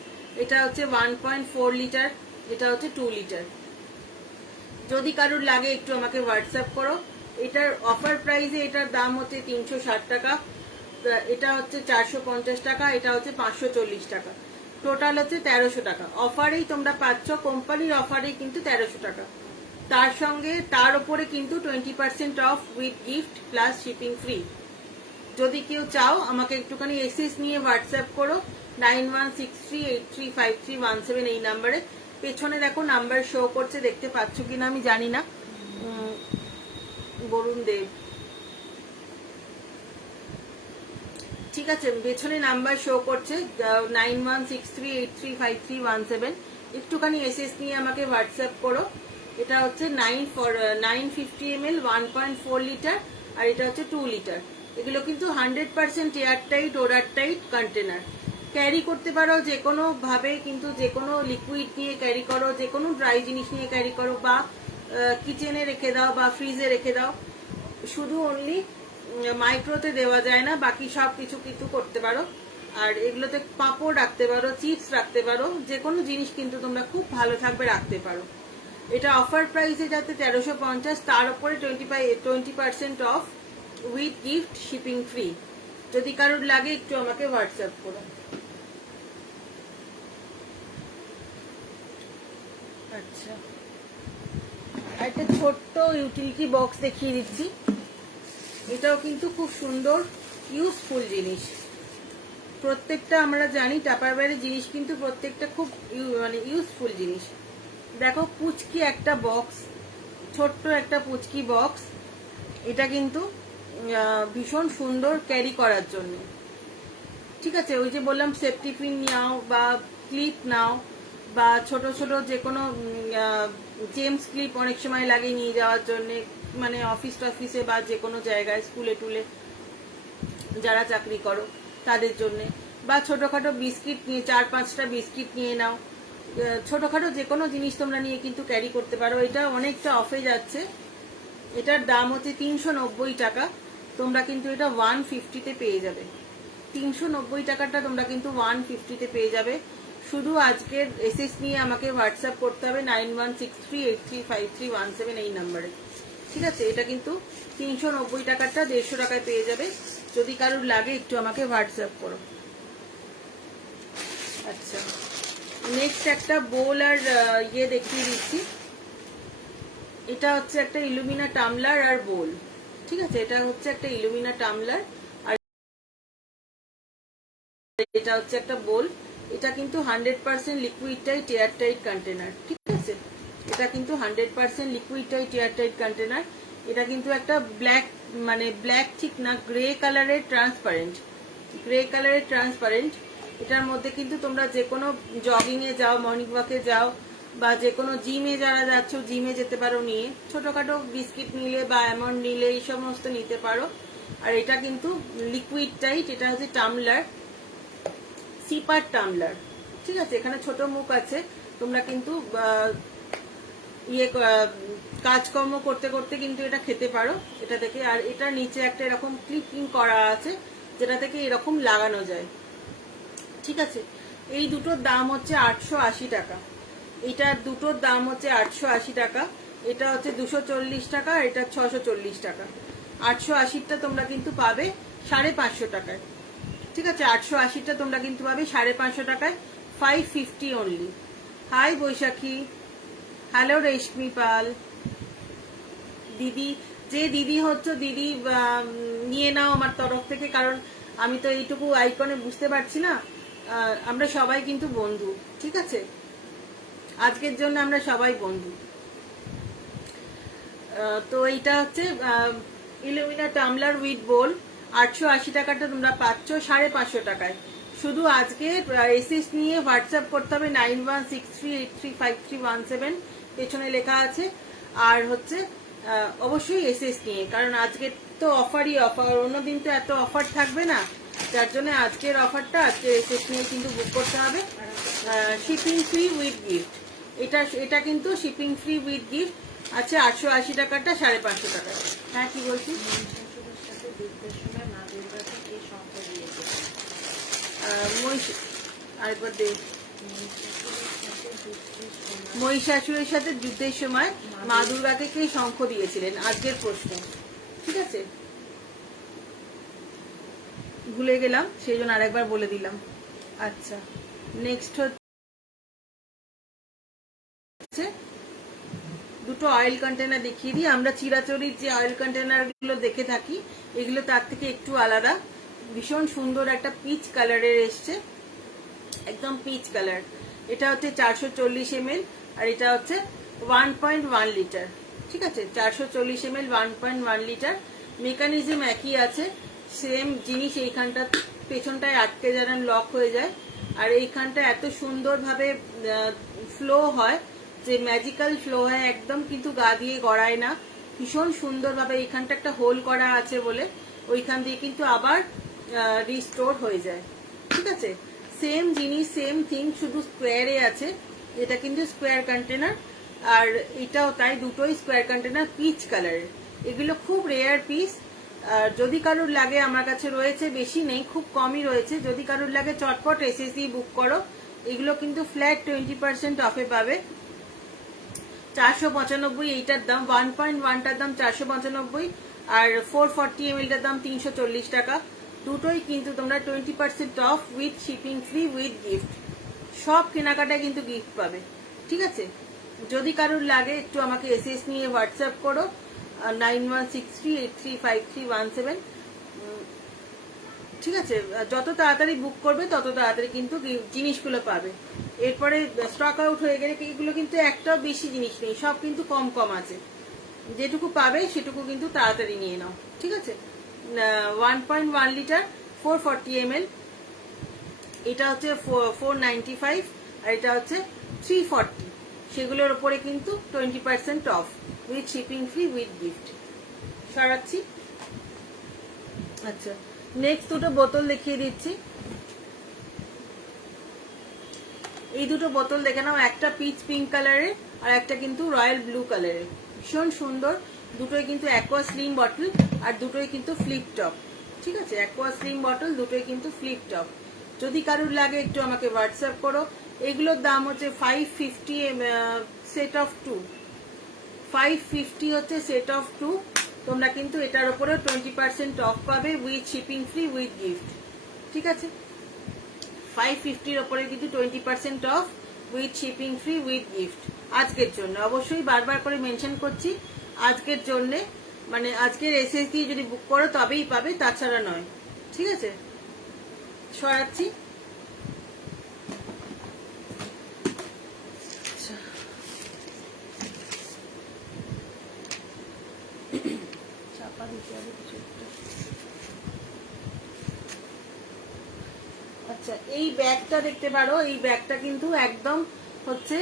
এটা হচ্ছে 1.4 লিটার, এটা হচ্ছে 2 লিটার। যদি কারোর লাগে একটু আমাকে হোয়াটসঅ্যাপ করো। এটার অফার প্রাইসে এটার দাম হচ্ছে 360 টাকা, এটা হচ্ছে 450 টাকা, এটা হচ্ছে 540 টাকা। টোটাল হচ্ছে 1300 টাকা। অফারেই তোমরা পাচ্ছ, কোম্পানির অফারেই কিন্তু 1300 টাকা। তার সঙ্গে তার উপরে কিন্তু 20% off with gift plus shipping free. যদি কেউ চাও আমাকে একটুখানি এসএস নিয়ে হোয়াটসঅ্যাপ করো 9163835317 এই নাম্বারে। পেছনে দেখো নাম্বার শো করছে, দেখতে পাচ্ছ কিনা আমি জানি না। বরুণ দেব, ঠিক আছে, পেছনে নাম্বার শো করছে 9163835317। একটুখানি এসএস নিয়ে আমাকে হোয়াটসঅ্যাপ করো। এটা হচ্ছে 950 ml 1.4 লিটার, আর এটা হচ্ছে 2 লিটার। এগুলো কিন্তু 100% এয়ার টাইট ওরার টাইট কন্টেনার। ক্যারি করতে পারো যে কোনো ভাবে, কিন্তু যে কোনো লিকুইড নিয়ে ক্যারি করো, যে কোনো ড্রাই জিনিস নিয়ে ক্যারি করো, বা কিচেনে রেখে দাও বা ফ্রিজে রেখে দাও। শুধু অনলি মাইক্রোতে দেওয়া যায় না, বাকি সব কিছু কিন্তু করতে পারো। আর এগুলোতে পাঁপড় রাখতে পারো, চিপস রাখতে পারো, যে কোনো জিনিস কিন্তু তোমরা খুব ভালো থাকবে রাখতে পারো। এটা অফার প্রাইসে যাতে 1350, তার উপরে 20% off with gift, shipping free. যদি কারোর লাগে একটু আমাকে হোয়াটসঅ্যাপ করো। আচ্ছা, একটা ছোট্ট ইউটিলিটি বক্স দেখিয়ে দিচ্ছি। এটাও কিন্তু খুব সুন্দর ইউজফুল জিনিস। প্রত্যেকটা আমরা জানি টাপারওয়্যারের জিনিস কিন্তু প্রত্যেকটা খুব মানে ইউজফুল জিনিস। দেখো, পুচকি একটা বক্স, ছোট্ট একটা পুচকি বক্স। এটা কিন্তু ভীষণ সুন্দর ক্যারি করার জন্য। ঠিক আছে, ওই যে বললাম সেফটি পিন নাও বা ক্লিপ নাও, বা ছোট ছোট যে কোনো জেমস ক্লিপ অনেক সময় লাগে নিয়ে যাওয়ার জন্য, মানে অফিস টফিসে বা যে কোনো জায়গায়, স্কুলে টুলে যারা চাকরি করো তাদের জন্য, বা ছোটখাটো বিস্কিট নিয়ে 4-5টা বিস্কিট নিয়ে নাও। ছোটখাটো যে কোনো জিনিস তোমরা নিয়ে কিন্তু ক্যারি করতে পারো। এটা অনেকটা অফে যাচ্ছে। এটার দাম হচ্ছে 390 টাকা। তোমরা কিন্তু এটা 150-তে পেয়ে যাবে। 390 টাকাটা তোমরা কিন্তু 150-তে পেয়ে যাবে। শুধু আজকের এসএস নিয়ে আমাকে হোয়াটসঅ্যাপ করতে হবে 9163835317 এই নাম্বারে। ঠিক আছে, এটা কিন্তু 390 টাকাটা 150 টাকায় পেয়ে যাবে। যদি কারোর লাগে একটু আমাকে হোয়াটসঅ্যাপ করো। আচ্ছা, নেক্সট একটা বোল আর ইয়ে দেখিয়ে দিচ্ছি। এটা হচ্ছে একটা ইলুমিনা টামলার আর বোল। ঠিক আছে, এটা হচ্ছে একটা ইলুমিনা টামলার, আর এটা হচ্ছে একটা বোল। এটা কিন্তু 100% liquid tight air tight container. ঠিক আছে, এটা কিন্তু 100% liquid tight air tight container. এটা কিন্তু একটা ব্ল্যাক, মানে ব্ল্যাক ঠিক না, গ্রে কালারের ট্রান্সপারেন্ট, গ্রে কালারের ট্রান্সপারেন্ট। এটার মধ্যে কিন্তু তোমরা যে কোনো জগিং এ যাও, মর্নিং ওয়াকে যাও, বা যে কোনো জিমে যারা যাচ্ছ জিমে যেতে পারো নিয়ে। ছোটখাটো বিস্কিট নিলে বা অ্যামন্ড নিলে এই সমস্ত নিতে পারো। আর এটা কিন্তু লিকুইড টাইট। এটা হচ্ছে টামলার, সিপার টামলার। ঠিক আছে, এখানে ছোট মুখ আছে। তোমরা কিন্তু কাজকর্ম করতে করতে কিন্তু এটা খেতে পারো এটা থেকে। আর এটা নিচে একটা এরকম ক্লিপিং করা আছে, যেটা থেকে এরকম লাগানো যায়। ঠিক আছে, এই দুটোর দাম হচ্ছে 880 টাকা। এটার দুটোর দাম হচ্ছে 880 টাকা। এটা হচ্ছে 240 টাকা, আর এটা 640 টাকা। 880টা তোমরা কিন্তু পাবে 550 টাকায়। ঠিক আছে, 880টা তোমরা কিন্তু পাবে 550 টাকায়, 550 অনলি। হাই বৈশাখী, হ্যালো রেশমি পাল। দিদি, যে দিদি হচ্ছে দিদি নিয়ে নাও আমার তরফ থেকে, কারণ আমি তো এইটুকু আইকনে বুঝতে পারছি না। আমরা সবাই কিন্তু বন্ধু। ঠিক আছে, আজকের জন্য আমরা সবাই বন্ধু। তো এইটা হচ্ছে ইলুমিনা টামলার উইথ বোল। 880 টাকাটা তোমরা পাচ্ছ 550 টাকায়। শুধু আজকে এসএস নিয়ে হোয়াটসঅ্যাপ করতে হবে 9163835317, পেছনে লেখা আছে। আর হচ্ছে অবশ্যই এসএস নিয়ে, কারণ আজকে তো অফারই অফার, অন্যদিন তো এত অফার থাকবে না। যার জন্য আজকের অফারটা আজকে এসএস নিয়ে কিন্তু বুক করতে হবে। Shipping free with gift. এটা কিন্তু শিপিং ফ্রি উইথ গিফট আছে। 880 টাকাটা 550 টাকা। হ্যাঁ, কি বলছি? আরেকবার দেখ। মহিষাসুরের সাথে যুদ্ধের সময় মা দুর্গাকে কে শঙ্খ দিয়েছিলেন? আজকের প্রশ্ন। ঠিক আছে, ভুলে গেলাম, সেই জন্য আরেকবার বলে দিলাম। আচ্ছা, নেক্সট হচ্ছে দুটো অয়েল কন্টেনার দেখিয়ে দিই। আমরা চিরাচরির যে অয়েল কন্টেনার গুলো দেখে থাকি, এগুলো তার থেকে একটু আলাদা। ভীষণ সুন্দর একটা পিচ কালারের এসছে, একদম পিচ কালার। এটা হচ্ছে 440 ml, আর এটা হচ্ছে 1.1 লিটার। ঠিক আছে, 440 ml 1.1 লিটার। মেকানিজম একই আছে, সেম জিনিস এইখানটা পেছনটায় আটকে যেন লক হয়ে যায়, আর এইখানটা এত সুন্দরভাবে ফ্লো হয় যে ম্যাজিক্যাল ফ্লো হয় একদম, কিন্তু গা দিয়ে গড়ায় না, ভীষণ সুন্দরভাবে। এইখানটা একটা হোল করা আছে বলে ওইখান দিয়ে কিন্তু আবার রিস্টোর হয়ে যায়। ঠিক আছে, সেম জিনিস সেম থিং, শুধু স্কোয়ারে আছে। এটা কিন্তু স্কোয়ার কন্টেনার, আর এটাও তাই, দুটোই স্কোয়ার কন্টেনার, পিচ কালারের। এগুলো খুব রেয়ার পিস। যদি কারোর লাগে, আমার কাছে রয়েছে, বেশি নেই, খুব কমই রয়েছে। যদি কারোর লাগে চটপট এসএসি বুক করো। এগুলো কিন্তু ফ্ল্যাট 20% অফে পাবে। 495 এইটার দাম, 1.1টার দাম 495, আর 440 ml-টার দাম 340 টাকা। দুটোই কিন্তু তোমরা 20% off with shipping free with gift. সব কেনাকাটায় কিন্তু গিফট পাবে। ঠিক আছে, যদি কারোর লাগে একটু আমাকে এসএস নিয়ে হোয়াটসঅ্যাপ করো, 9163835317। ঠিক আছে, যত তাড়াতাড়ি বুক করবে তত তাড়াতাড়ি কিন্তু জিনিসগুলো পাবে। এরপরে স্টক আউট হয়ে গেলে এগুলো কিন্তু একটাও বেশি জিনিস নেই, সব কিন্তু কম কম আছে। যেটুকু পাবে সেটুকু কিন্তু তাড়াতাড়ি নিয়ে নাও। ঠিক আছে, 1.1 লিটার 440 ml, এটা হচ্ছে 495, আর এটা হচ্ছে 340। সেগুলোর উপরে কিন্তু 20% off with shipping free with gift সরাচ্ছি। আচ্ছা, নেক্সট দুটো বোতল দেখিয়ে দিচ্ছি। এই দুটো বোতল দেখে নাও, একটা পিচ পিঙ্ক কালারের আর একটা কিন্তু রয়্যাল ব্লু কালারের, ভীষণ সুন্দর। দুটোই কিন্তু অ্যাকোয়া স্লিম বটল, আর দুটোই কিন্তু ফ্লিপ টপ। ঠিক আছে, অ্যাকোয়া স্লিম বটল, দুটোই কিন্তু ফ্লিপ টপ। যদি কারোর লাগে একটু আমাকে হোয়াটসঅ্যাপ করো। এগুলোর দাম হচ্ছে 550 সেট অফ 2, 550 হচ্ছে সেট অফ 2। তোমরা কিন্তু এটার উপরে 20% অফ পাবে with shipping free with gift. ঠিক আছে, 550-র উপরে কিন্তু 20% off with shipping free with gift আজকের জন্য। অবশ্যই বারবার করে মেনশন করছি, আজকের জন্য, মানে আজকের এসএস দিয়ে যদি বুক করো তবেই পাবে, তাছাড়া নয়। ঠিক আছে, সরাচ্ছি। চাপা দিতে হবে কিছু একটা। আচ্ছা, এই ব্যাগটা দেখতে পারো, এই ব্যাগটা কিন্তু একদম হচ্ছে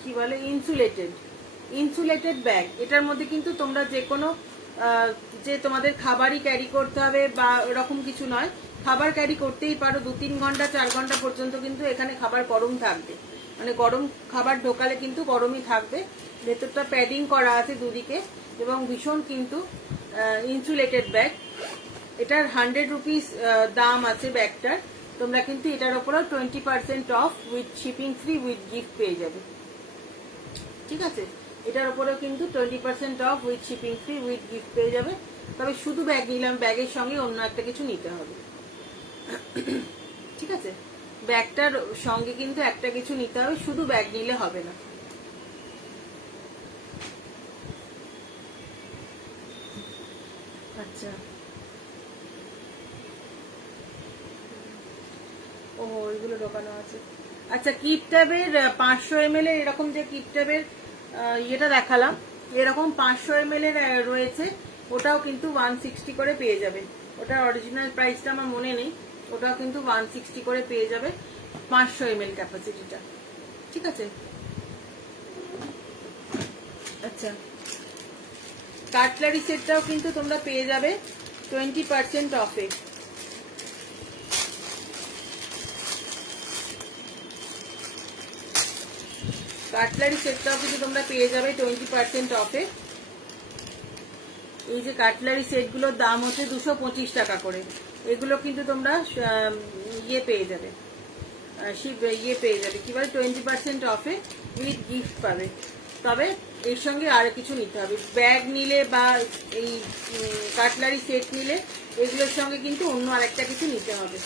কি বলে, ইনসুলেটেড ব্যাগ। এটার মধ্যে কিন্তু তোমরা যে কোনো যে তোমাদের খাবারই ক্যারি করতে হবে বা এরকম কিছু নয়, খাবার ক্যারি করতেই পারো। 2-3 ঘন্টা 4 ঘন্টা পর্যন্ত কিন্তু এখানে খাবার গরম থাকবে, মানে গরম খাবার ঢোকালে কিন্তু গরমই থাকবে। ভেতরটা প্যাডিং করা আছে দুদিকে, এবং ভীষণ কিন্তু ইনসুলেটেড ব্যাগ। এটার 100 রুপিস দাম আছে ব্যাগটার। তোমরা কিন্তু এটার উপরেও 20% off with shipping free with gift পেয়ে যাবে। ঠিক আছে, এটার উপরেও কিন্তু 20% off with shipping free with gift পেয়ে যাবে। তবে শুধু ব্যাগ নিলাম, ব্যাগের সঙ্গে অন্য একটা কিছু নিতে হবে। ঠিক আছে, ব্যাগটার সঙ্গে কিন্তু একটা কিছু নিতে হবে, শুধু ব্যাগ নিলে হবে না। আচ্ছা, ও ওইগুলো ঢোকানো আছে। আচ্ছা, কিপ ট্যাবের 500 ml এর এরকম যে কিপ ট্যাবের ইয়েটা দেখালাম, এরকম 500 ml এর রয়েছে। ওটাও কিন্তু 160 করে পেয়ে যাবে। ওটার অরিজিনাল প্রাইসটা আমার মনে নেই, ওটাও কিন্তু 160 করে পেয়ে যাবে 500 ml ক্যাপাসিটিটা। ঠিক আছে, আচ্ছা, কাটলারি সেটটাও কিন্তু তোমরা পেয়ে যাবে 20% অফে। কাটলারি সেটটাও কিন্তু তোমরা পেয়ে যাবে 20% অফে। এই যে কাটলারি সেটগুলোর দাম হচ্ছে 225 টাকা করে। এগুলো কিন্তু তোমরা ইয়ে পেয়ে যাবে, পেয়ে যাবে কি বলে, 20% অফে উইথ গিফট পাবে। তবে এর সঙ্গে আরো কিছু নিতে হবে, ব্যাগ নিলে বা এই কাটলারি সেট নিলে এগুলোর সঙ্গে কিন্তু অন্য আরেকটা কিছু নিতে হবে।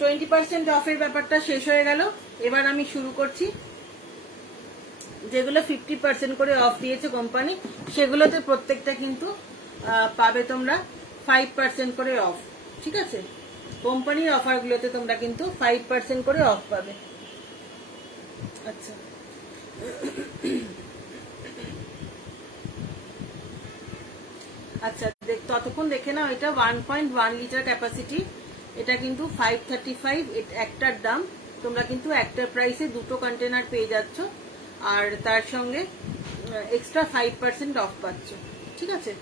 20% অফের ব্যাপারটা শেষ হয়ে গেল। এবার আমি শুরু করছি। যেগুলো 50% করে অফ দিয়েছে কোম্পানি, সেগুলোতে প্রত্যেকটা কিন্তু পাবে তোমরা 5% করে অফ। ঠিক আছে, কোম্পানির অফারগুলোতে তোমরা কিন্তু 5% করে অফ পাবে। আচ্ছা, আচ্ছা ততক্ষণ দেখে নাও। এটা 1.1 লিটার ক্যাপাসিটি, এটা কিন্তু 535 একটার দাম। তোমরা কিন্তু একটার প্রাইসে দুটো কন্টেনার পেয়ে যাচ্ছ, আর তার সঙ্গে এক্সট্রা 5% অফ পাচ্ছ। ঠিক আছে,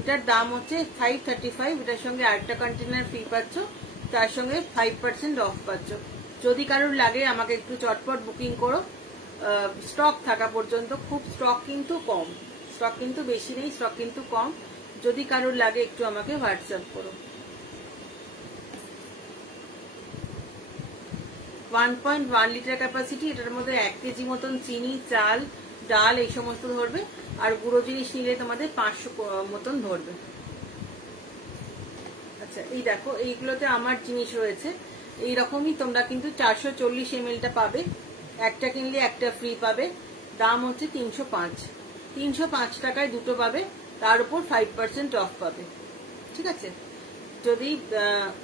এটার দাম হচ্ছে 535, এটার সঙ্গে আরেকটা কন্টেনার ফ্রি পাচ্ছ, তার সঙ্গে 5% অফ পাচ্ছ। যদি কারোর লাগে আমাকে একটু চটপট বুকিং করো, স্টক থাকা পর্যন্ত। খুব স্টক কিন্তু কম, স্টক কিন্তু বেশি নেই, স্টক কিন্তু কম। যদি কারোর লাগে একটু আমাকে হোয়াটসঅ্যাপ করো। 1.1 লিটার ক্যাপাসিটি, এটার মধ্যে 1 কেজি মতন চিনি, চাল, ডাল এই সমস্ত ধরবে, আর গুঁড়ো জিনিস নিলে তোমাদের 500 মতন ধরবে। আচ্ছা, এই দেখো এইগুলোতে আমার জিনিস রয়েছে। এইরকমই তোমরা কিন্তু 440 ml টা পাবে, একটা কিনলে একটা ফ্রি পাবে। দাম হচ্ছে 305, 305 টাকায় দুটো পাবে, তার উপর 5% অফ পাবে। ঠিক আছে, যদি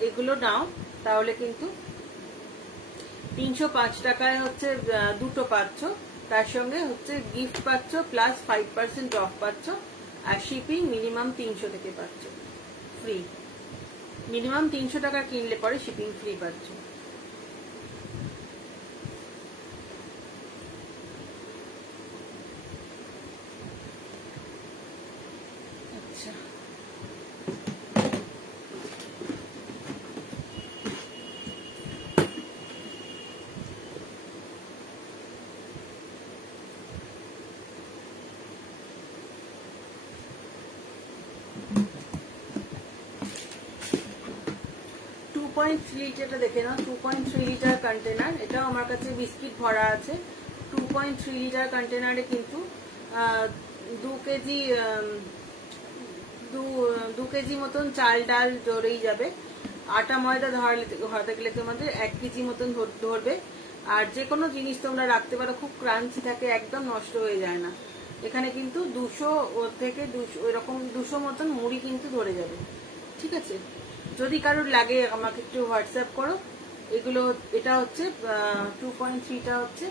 এগুলো নাও তাহলে কিন্তু 305 টাকায় হচ্ছে দুটো পাচ্ছ, তার সঙ্গে হচ্ছে গিফট পাচ্ছ, প্লাস 5% অফ পাচ্ছ, আর শিপিং মিনিমাম 300 থেকে পাচ্ছ ফ্রি। মিনিমাম 300 টাকা কিনলে পরে শিপিং ফ্রি পাচ্ছ। আচ্ছা, 2.3 লিটারটা দেখে নাও। 2.3 লিটার কন্টেনার, এটাও আমার কাছে বিস্কিট ভরা আছে। 2.3 লিটার কন্টেনারে কিন্তু 2 কেজি 2 কেজি মতন চাল ডাল ধরেই যাবে। আটা ময়দা ধরাতে গেলে তোমাদের 1 কেজি মতন ধরবে। আর যে কোনো জিনিস তোমরা রাখতে পারো, খুব ক্রাঞ্চি থাকে, একদম নষ্ট হয়ে যায় না। এখানে কিন্তু 200 থেকে 200 এরকম 200 মতন মুড়ি কিন্তু ধরে যাবে। ঠিক আছে, যদি কারোর লাগে আমাকে একটু হোয়াটসঅ্যাপ করো। এগুলো এটা হচ্ছে 2.3টা হচ্ছে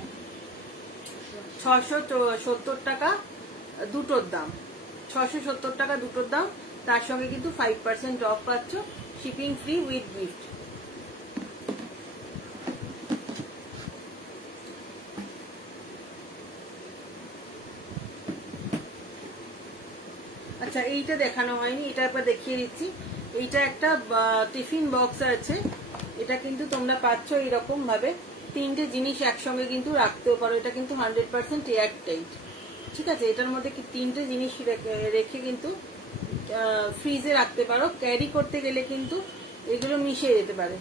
670 টাকা দুটোর দাম, 670 টাকা দুটোর দাম। তার সঙ্গে কিন্তু 5% অফ পাচ্ছ, শিপিং ফ্রি উইথ গিফট। আচ্ছা, এইটা দেখানো হয়নি, এটা একবার দেখিয়ে দিচ্ছি। এইটা একটা টিফিন বক্স আছে, এটা কিন্তু তোমরা পাচ্ছ এরকম ভাবে। 3টে জিনিস একসঙ্গে কিন্তু রাখতেও পারো, এটা কিন্তু 100% এয়ার টাইট। ঠিক আছে, এটার মধ্যে 3টে জিনিস রেখে কিন্তু ফ্রিজে রাখতে পারো। ক্যারি করতে গেলে কিন্তু এগুলো মিশে যেতে পারে।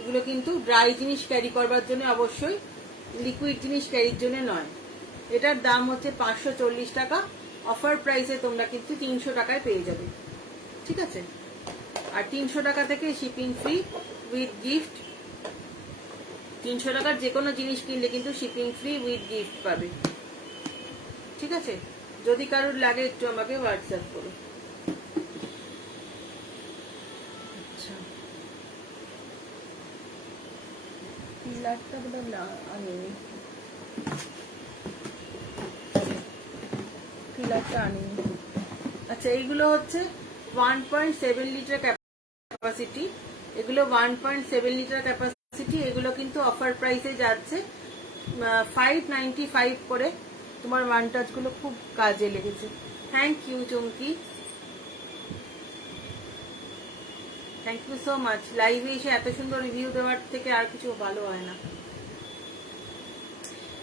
এগুলো কিন্তু ড্রাই জিনিস ক্যারি করবার জন্য, অবশ্যই লিকুইড জিনিস ক্যারির জন্য নয়। এটার দাম হচ্ছে 540 টাকা। অফার প্রাইসে তোমরা কিন্তু 300 টাকায় পেয়ে যাবে। ঠিক আছে, আর 300 টাকা থেকে শিপিং ফ্রি উইথ গিফট। 300 টাকার যে কোনো জিনিস কিনলে কিন্তু শিপিং ফ্রি উইথ গিফট পাবে। ঠিক আছে, যদি কারোর লাগে একটু আমাকে হোয়াটসঅ্যাপ করো। আচ্ছা, পিলারটা বোধহয় না আনিনি, পিলারটা আনিনি। আচ্ছা, এইগুলো হচ্ছে 1.7 লিটার ক্যাপাসিটি। এগুলো 1.7 লিটার ক্যাপাসিটি। এগুলো কিন্তু অফার প্রাইসে যাচ্ছে 595 করে। তোমার ওয়ান টাচ গুলো খুব কাজে লেগেছে। Thank you Chumki, thank you so much. লাইভে এসে এত সুন্দর রিভিউ দেওয়ার থেকে আর কিছু ভালো হয় না।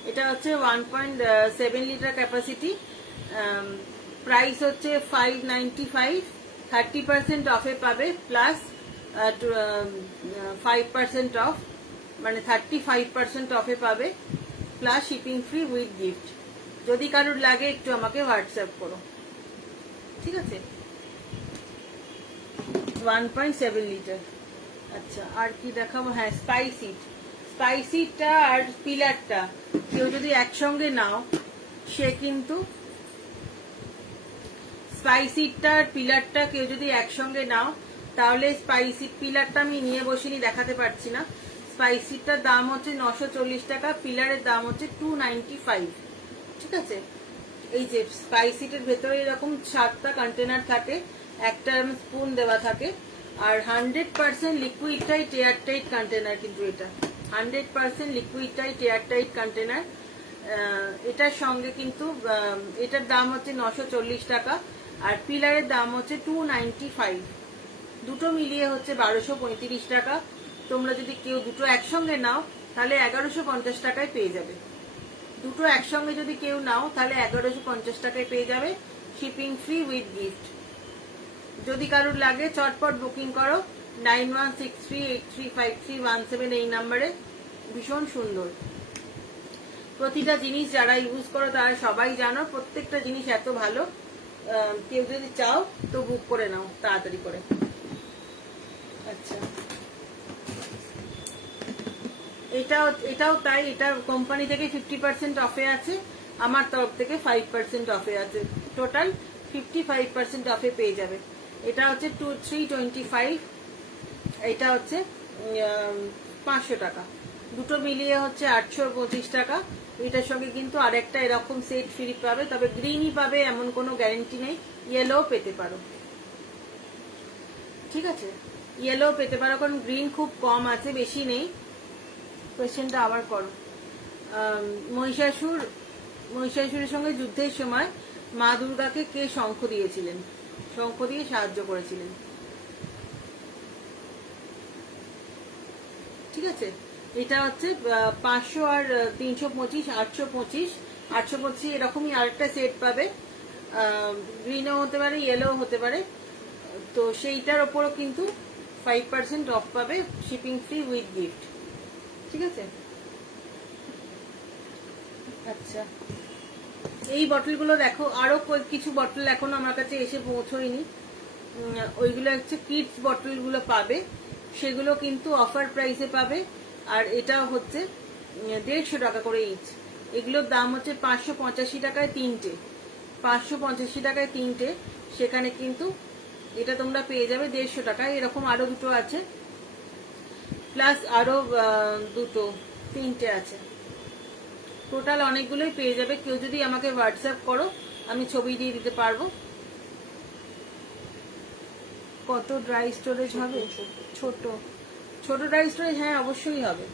এটা হচ্ছে 1.7 লিটার ক্যাপাসিটি। প্রাইস হচ্ছে 595, 30% অফে পাবে, প্লাস 5% অফ, মানে 35% অফে পাবে, plus shipping free with gift. যদি কারোর লাগে একটু আমাকে হোয়াটসঅ্যাপ করো। ঠিক আছে, 1.7 লিটার। আচ্ছা, আর কি দেখাবো? হ্যাঁ, স্পাইসিটা আর পিলারটা কেউ যদি একসঙ্গে নাও, সে কিন্তু স্পাইসিটা আর পিলারটা কেউ যদি একসঙ্গে নাও, তাহলে স্পাইসি পিলারটা আমি নিয়ে বসিনি, দেখাতে পারছি না। স্পাইসিটার দাম হচ্ছে 940 টাকা, পিলারের দাম হচ্ছে 295। ঠিক আছে, এই যে স্পাইসিটার ভেতরে এরকম 7টা কন্টেনার থাকে, একটা স্পুন দেওয়া থাকে, আর 100% liquid tight air tight container, কিন্তু এটা 100% liquid tight air tight container. এটার সঙ্গে কিন্তু এটার দাম হচ্ছে 940 টাকা, আর পিলারের দাম হচ্ছে 295। দুটো মিলিয়ে হচ্ছে 1235 টাকা। তোমরা যদি কেউ দুটো একসঙ্গে নাও তাহলে 1150 টাকায় পেয়ে যাবে। দুটো একসঙ্গে যদি কেউ নাও তাহলে 1150 টাকায় পেয়ে যাবে, শিপিং ফ্রি উইথ গিফট। যদি কারোর লাগে চটপট বুকিং করো 9163835317 এই নাম্বারে। ভীষণ সুন্দর প্রতিটা জিনিস, যারা ইউজ করো তারা সবাই জানো প্রত্যেকটা জিনিস এত ভালো। কেউ যদি চাও তো বুক করে নাও তাড়াতাড়ি করে। আচ্ছা, এটাও তাই, এটা কোম্পানি থেকে 50% অফে আছে, আমার তরফ থেকে 5% অফে আছে, টোটাল 55% অফে পেয়ে যাবে। এটা হচ্ছে 325, এটা হচ্ছে 500 টাকা, দুটো মিলিয়ে হচ্ছে 825 টাকা। এটার সঙ্গে কিন্তু আরেকটা এরকম সেট ফ্রি পাবে, তবে গ্রিনই পাবে এমন কোনো গ্যারেন্টি নেই, ইয়েলো পেতে পারো। ঠিক আছে, ইয়েলো পেতে পারো, কারণ গ্রিন খুব কম আছে, বেশি নেই। কোয়েশ্চেনটা আবার করো। মহিষাসুরের সঙ্গে যুদ্ধের সময় মা দুর্গাকে কে শঙ্খ দিয়েছিলেন? শঙ্খ দিয়ে সাহায্য করেছিলেন। ঠিক আছে, এটা হচ্ছে 500 আর 325, 825, 825 এরকমই আরেকটা সেট পাবে, গ্রিনও হতে পারে, ইয়েলো হতে পারে। তো সেইটার ওপরও কিন্তু 5% অফ পাবে, শিপিং ফ্রি উইথ গিফট। ঠিক আছে, আচ্ছা এই বটলগুলো দেখো, আরো কিছু বটল এখনো আমার কাছে এসে পৌঁছয়নি, ওইগুলো হচ্ছে কিডস বটলগুলো পাবে, সেগুলো কিন্তু অফার প্রাইসে পাবে। আর এটা হচ্ছে 150 টাকা করে ইচ। এগুলোর দাম হচ্ছে 585 টাকায় তিনটে, 585 টাকায় তিনটে। সেখানে কিন্তু এটা তোমরা পেয়ে যাবে 150 টাকায়। এরকম আরো দুটো আছে, প্লাস আরো দুটো, তিনটে আছে, টোটাল অনেকগুলোই পেয়ে যাবে। কেউ যদি আমাকে হোয়াটসঅ্যাপ করো আমি ছবি দিয়ে দিতে পারবো। কত ড্রাই স্টোরেজ হবে? ছোট ছোট ড্রাই স্টোরেজ, হ্যাঁ অবশ্যই হবে।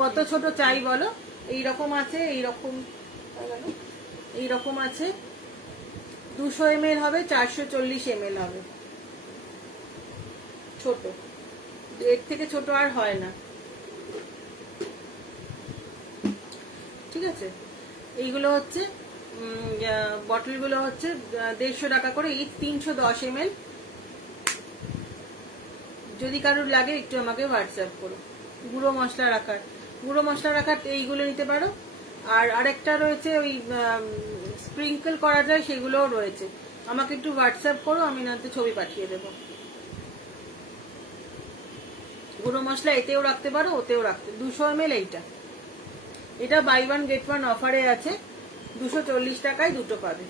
কত ছোট চাই বলো? এইরকম আছে, এইরকম আছে, 200 ml হবে, 440 ml হবে, ছোট, এর থেকে ছোট আর হয় না। ঠিক আছে, এইগুলো হচ্ছে বটলগুলো হচ্ছে 150 টাকা করে ইচ, 310 ml। যদি কারোর লাগে একটু আমাকে হোয়াটসঅ্যাপ করো। গুঁড়ো মশলা রাখার এইগুলো নিতে পারো। আর আরেকটা রয়েছে ওই স্প্রিঙ্কল করা যায়, সেগুলোও রয়েছে। আমাকে একটু হোয়াটসঅ্যাপ করো, আমি নাতে ছবি পাঠিয়ে দেবো। গুঁড়ো মশলা এতেও রাখতে পারো, ওতেও রাখতে। 200 ml এটা বাই ওয়ান গেট ওয়ান অফারে আছে, 240 টাকায় দুটো পাবে,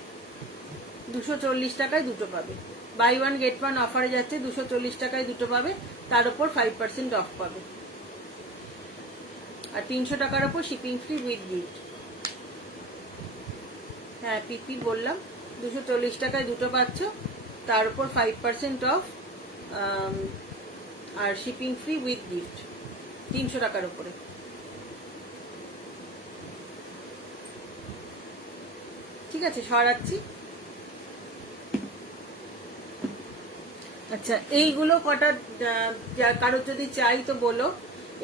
240 টাকায় দুটো পাবে। বাই ওয়ান গেট ওয়ান অফারে যাচ্ছে, 240 টাকায় দুটো পাবে, তার উপর 5% অফ পাবে, আর 300 টাকার উপর শিপিং ফ্রি উইথ গিফট। হ্যাঁ পিপি বললাম, 240 টাকায় দুটো পাচ্ছ, তার উপর 5% অফ, আর শিপিং ফ্রি উইথ গিফট 300 টাকার উপরে। ঠিক আছে, সরাচ্ছি। আচ্ছা, এইগুলো কটা কারোর যদি চাই তো বলো।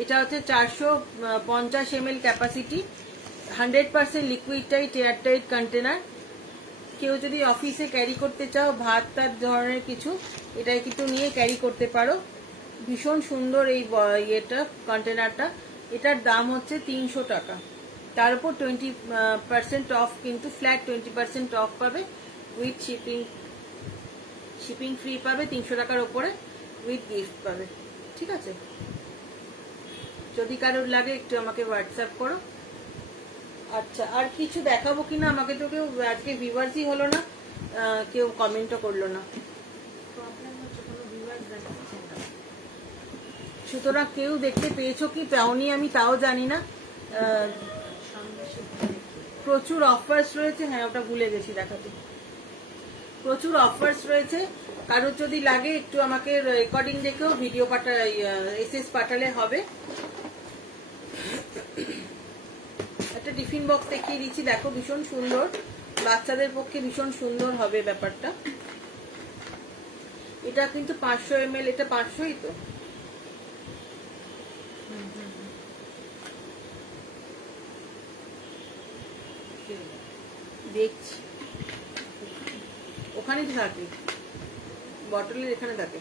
এটা হচ্ছে 450 ml capacity, 100% liquid tight air tight container. কেউ যদি অফিসে ক্যারি করতে চাও, ভাত তার ধরনের কিছু, এটাই কিন্তু নিয়ে ক্যারি করতে পারো। ভীষণ সুন্দর এই ইয়েটা, কন্টেনারটা। এটার দাম হচ্ছে 300 টাকা, তার উপর 20% অফ, কিন্তু ফ্ল্যাট 20% অফ পাবে উইথ শিপিং ফ্রি পাবে 300 টাকার উপরে, উইথ গিফট পাবে। ঠিক আছে, যদি কারোর লাগে একটু আমাকে হোয়াটসঅ্যাপ করো। আচ্ছা, আর কিছু দেখাবো কিনা, আমাকে তো কেউ আজকে ভিউয়ার্সই হলো না, কেউ কমেন্টও করলো না। সুতরাং কেউ দেখতে পেয়েছো কি পাওনি আমি তাও জানি না। প্রচুর অফার্স রয়েছে, হ্যাঁ ওটা ভুলে গেছি দেখাতে। প্রচুর অফার্স রয়েছে, কারোর যদি লাগে একটু আমাকে রেকর্ডিং দেখেও ভিডিও এসএস পাঠালে হবে। একটা টিফিন বক্স দেখিয়ে দিচ্ছি, দেখো ভীষণ সুন্দর, বাচ্চাদের পক্ষে ভীষণ সুন্দর হবে ব্যাপারটা। এটা কিন্তু 500 ml, এটা 500ই তো। দেখছি ওখানেই তো থাকে, বটলের এখানে থাকে।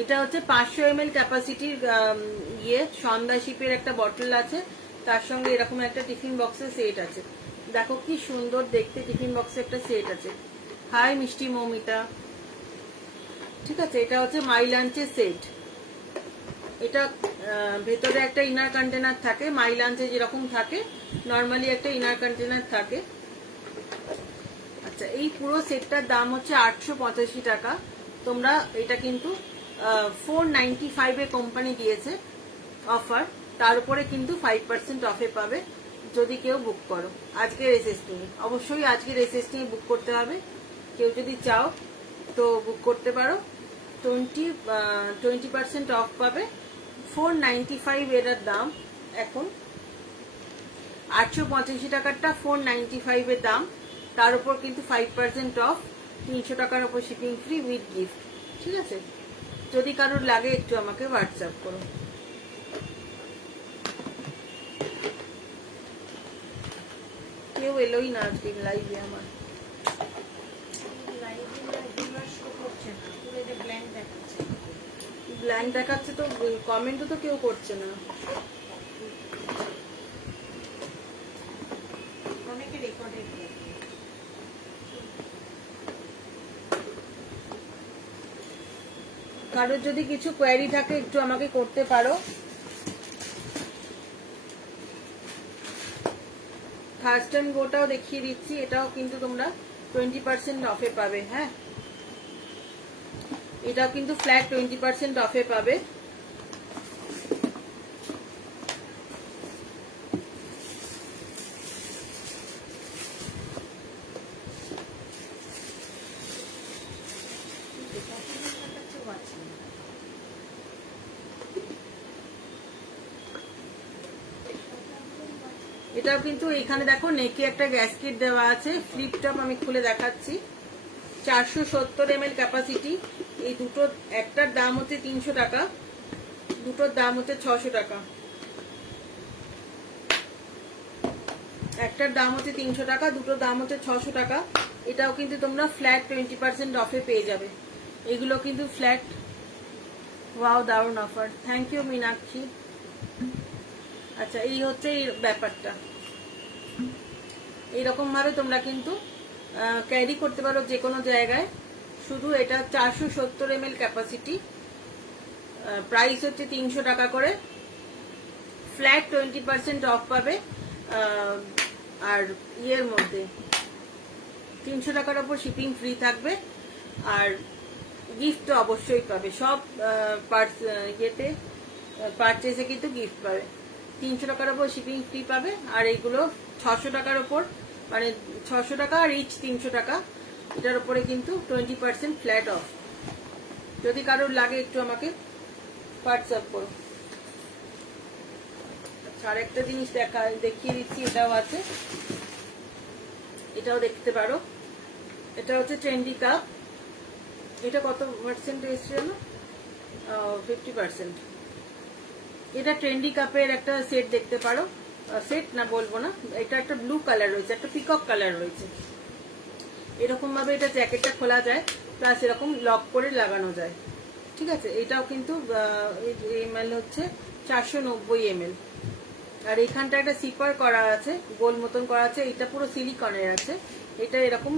এটা হচ্ছে 500 ml ক্যাপাসিটির সন্ধ্যা শিপের একটা বটল আছে, তার সঙ্গে এরকম একটা টিফিন বক্সের সেট আছে। দেখো কি সুন্দর দেখতে, টিফিন বক্সে একটা সেট আছে। হাই মিষ্টি মৌমিতা, ঠিক আছে। এটা হচ্ছে মাই লাঞ্চের সেট। এটা ভেতরে একটা ইনার কন্টেনার থাকে, মাই লাঞ্চে যেরকম থাকে নর্মালি একটা ইনার কন্টেনার থাকে। আচ্ছা, এই পুরো সেটটার দাম হচ্ছে 885 টাকা। তোমরা এটা কিন্তু 495 এ কোম্পানি দিয়েছে অফার, তার উপরে কিন্তু 5% অফে পাবে যদি কেউ বুক করো আজকের এসএস নিয়ে। অবশ্যই আজকের এসএস নিয়ে বুক করতে হবে, কেউ যদি চাও তো বুক করতে পারো। 20% অফ পাবে। 495 এটার দাম এখন, 885 টাকারটা 495 এর দাম, তার উপর কিন্তু 5% অফ, 300 টাকার উপর শিপিং ফ্রি উইথ গিফট। ঠিক আছে, যদি কারোর লাগে একটু আমাকে হোয়াটসঅ্যাপ করো। কেউ এলোই না আজকে লাইভে আমার। ব্ল্যাঙ্ক দেখাচ্ছে তো, কমেন্টও তো কেউ করছে না। কারোর যদি কিছু কোয়েরি থাকে একটু আমাকে করতে পারো। ফার্স্ট টাইম গোটাও দেখিয়ে দিচ্ছি, এটাও কিন্তু তোমরা 20% অফে পাবে। হ্যাঁ, এটাও কিন্তু ফ্ল্যাট 20% অফে পাবে। এটাও কিন্তু এখানে দেখো নেকে একটা গ্যাসকেট দেওয়া আছে, ফ্লিপ টপ আমি খুলে দেখাচ্ছি। 470 ml ক্যাপাসিটি। এই দুটো, একটার দাম হচ্ছে 300 টাকা, দুটোর দাম হচ্ছে 600 টাকা। একটার দাম হচ্ছে 300 টাকা, দুটোর দাম হচ্ছে 600 টাকা। এটাও কিন্তু তোমরা ফ্ল্যাট 20% অফে পেয়ে যাবে। এগুলো কিন্তু ফ্ল্যাট। ওয়াও, দারুণ অফার, থ্যাংক ইউ মীনাক্ষী। আচ্ছা, এই হচ্ছে এই ব্যাপারটা। এইরকম ভাবে তোমরা কিন্তু ক্যারি করতে পারো যে কোনো জায়গায়। শুধু এটা 470 ml ক্যাপাসিটি, প্রাইস হচ্ছে 300 টাকা করে, ফ্ল্যাট 20% অফ পাবে। আর ইয়ের মধ্যে 300 টাকার উপর শিপিং ফ্রি থাকবে, আর গিফট তো অবশ্যই পাবে। সব ইয়েতে পারচেসে কিন্তু গিফট পাবে। 300 টাকার উপর শিপিং ফ্রি পাবে, আর এইগুলো 600 টাকার উপর, মানে 600 টাকা আর ইচ 300 টাকা, এটার উপরে কিন্তু 20% ফ্ল্যাট অফ। যদি কারোর লাগে একটু আমাকে হোয়াটসঅ্যাপ করো। আচ্ছা, আরেকটা জিনিস দেখিয়ে দিচ্ছি, এটাও আছে, এটাও দেখতে পারো। এটা হচ্ছে ট্রেন্ডি কাপ। এটা কত পার্সেন্ট এসছে না? 50%। এটা ট্রেন্ডি কাপের একটা সেট দেখতে পারো, সেট না বলবো না, এটা একটা ব্লু কালার রয়েছে, একটা পিকক কালার রয়েছে। এরকম ভাবে এটা জ্যাকেটটা খোলা যায়, প্লাস এরকম লক করে লাগানো যায়। ঠিক আছে, এটাও কিন্তু এমএল হচ্ছে 490 ml। আর এখানটা একটা সিপার করা আছে, গোল মতন করা আছে, এটা পুরো সিলিকনের আছে। এটা এরকম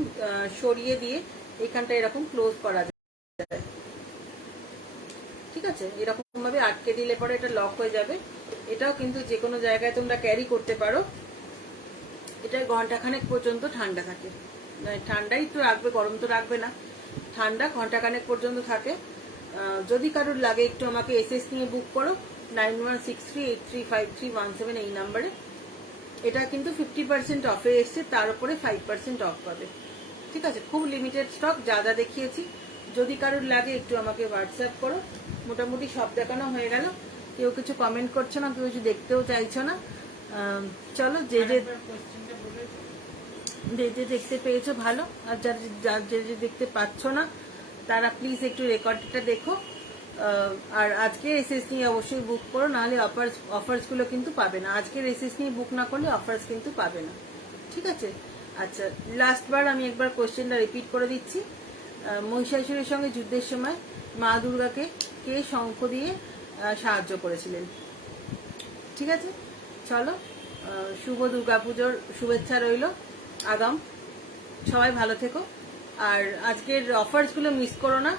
সরিয়ে দিয়ে এখানটা এরকম ক্লোজ করা যায়। ঠিক আছে, এরকম ভাবে আটকে দিলে পরে এটা লক হয়ে যাবে। এটাও কিন্তু যে কোনো জায়গায় তোমরা ক্যারি করতে পারো। এটা ঘন্টাখানেক পর্যন্ত ঠান্ডা থাকে, ঠান্ডাই তো রাখবে, গরম তো রাখবে না, ঠান্ডা ঘন্টাখানেক পর্যন্ত থাকে। যদি কারোর লাগে একটু আমাকে এসএস নিয়ে বুক করো 9163835317 এই নাম্বারে। এটা কিন্তু 50% অফে এসছে, তার উপরে 5% অফ পাবে। ঠিক আছে, খুব লিমিটেড স্টক, যা যা দেখিয়েছি। যদি কারোর লাগে একটু আমাকে হোয়াটসঅ্যাপ করো। মোটামুটি সব দেখানো হয়ে গেল। কেউ কিছু কমেন্ট করছো না, কেউ কিছু দেখতেও চাইছো না। চলো, যে দেখতে পেয়েছো ভালো, আর যে দেখতে পাচ্ছ না তারা প্লিজ একটু রেকর্ডটা দেখো। আর আজকের এসএস নিয়ে অবশ্যই বুক করো, নাহলে অফার্স গুলো কিন্তু পাবে না। আজকের এসএস নিয়ে বুক না করলে অফার্স কিন্তু পাবে না। ঠিক আছে, আচ্ছা, লাস্টবার আমি একবার কোশ্চেনটা রিপিট করে দিচ্ছি। মহিষাসুরের সঙ্গে যুদ্ধের সময় মা দুর্গাকে কে শঙ্খ দিয়ে সাহায্য করেছিলেন? ঠিক আছে, চলো, শুভ দুর্গাপুজোর শুভেচ্ছা রইল আগাম। সবাই ভালো থেকো, আর আজকের অফার্সগুলো মিস করো না।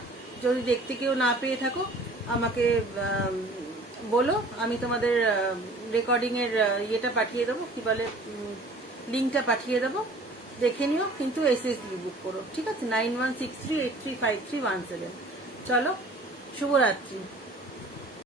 যদি দেখতে কেউ না পেয়ে থাকো আমাকে বলো, আমি তোমাদের রেকর্ডিংয়ের ইয়েটা পাঠিয়ে দেবো, কি বলে, লিঙ্কটা পাঠিয়ে দেবো, দেখে নিও। কিন্তু এসএস দিয়ে বুক করো। ঠিক আছে, 9163835317। চলো, শুভরাত্রি।